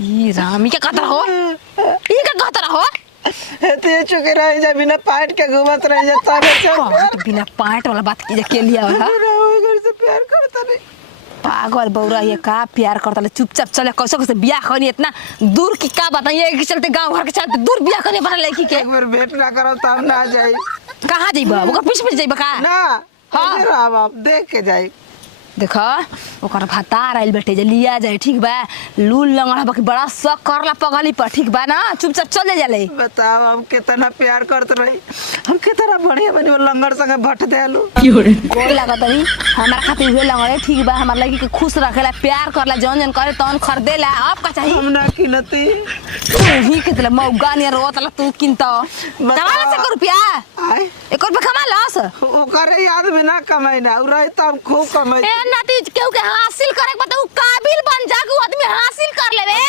ई रामी के कहत रहो ई का कहत रहो ते चुके रह जा बिना पाट के घूमत रह जा सब बिना पाट वाला बात की के लिया वाला घर से प्यार करता नहीं पागल बौरा ये का प्यार करता ले चुपचाप चले कैसे कैसे बियाह करनी इतना दूर की का बात ये कि चलते गांव घर के चलते दूर बियाह करने वाला लड़की के एक बार भेंट ना करो तब ना जाई कहां जइबा ओकर पीछे जाइबा का ना हाँ। हां बाप देख के जाई देखा ओकर भातार आइल बेटे जे लिया जाए ठीक बा लूल लंगड़ा बाकी बड़ा शक करला पगली पर ठीक बा ना चुपचाप चले जाले बताओ हम कितना प्यार करत रही हम कितना बढ़िया बनी लंगड़ संगे भट देलू गोर लागत रही हमारा खातिर हुए लंगड़े ठीक बा हमार लड़की के खुश रखेला प्यार करला जौन जौन करे तौन खरीदेला अब का चाहिए हम ना किनती तू ही कितला मौगा ने रोतला तू किनता कमाला से रुपया आय 1 रुपया कमा लस ओकरे याद में ना कमाई ना उ रही तो हम खूब कमाई ए नाती केहू के हासिल करे के बताऊ काबिल बन जागू आदमी हासिल कर लेवे